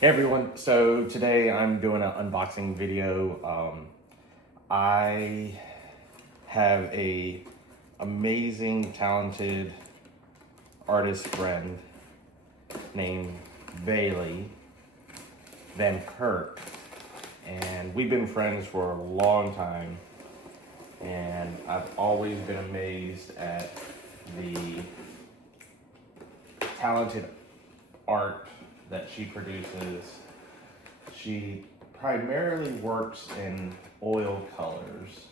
Hey everyone, so today I'm doing an unboxing video. I have a amazing, talented artist friend named Bailey VanKirk, and we've been friends for a long time, and I've always been amazed at the talented art that she produces. She primarily works in oil colors,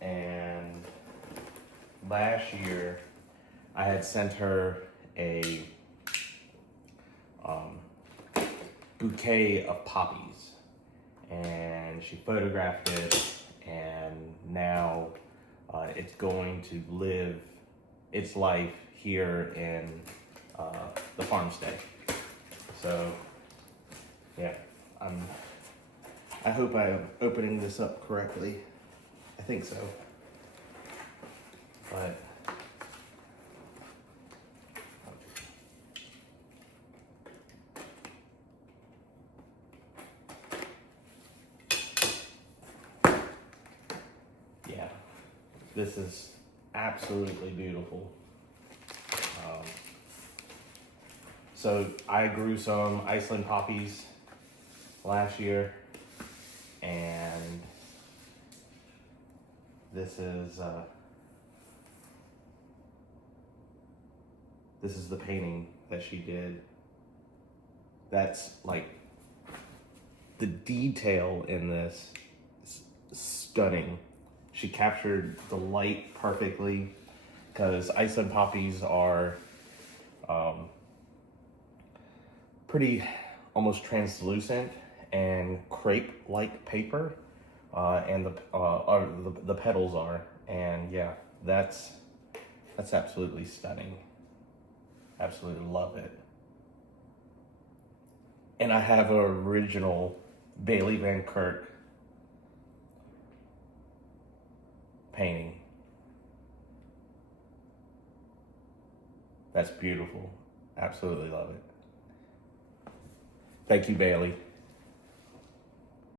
and last year I had sent her a bouquet of poppies, and she photographed it, and now it's going to live its life here in the Farmstay. So yeah, I hope I'm opening this up correctly. I think so. But yeah, this is absolutely beautiful. So I grew some Iceland poppies last year, and this is the painting that she did. That's like, the detail in this is stunning. She captured the light perfectly, because Iceland poppies are pretty almost translucent and crepe-like paper, and the petals are, and yeah, that's absolutely stunning. Absolutely love it. And I have an original Bailey VanKirk painting. That's beautiful. Absolutely love it. Thank you, Bailey.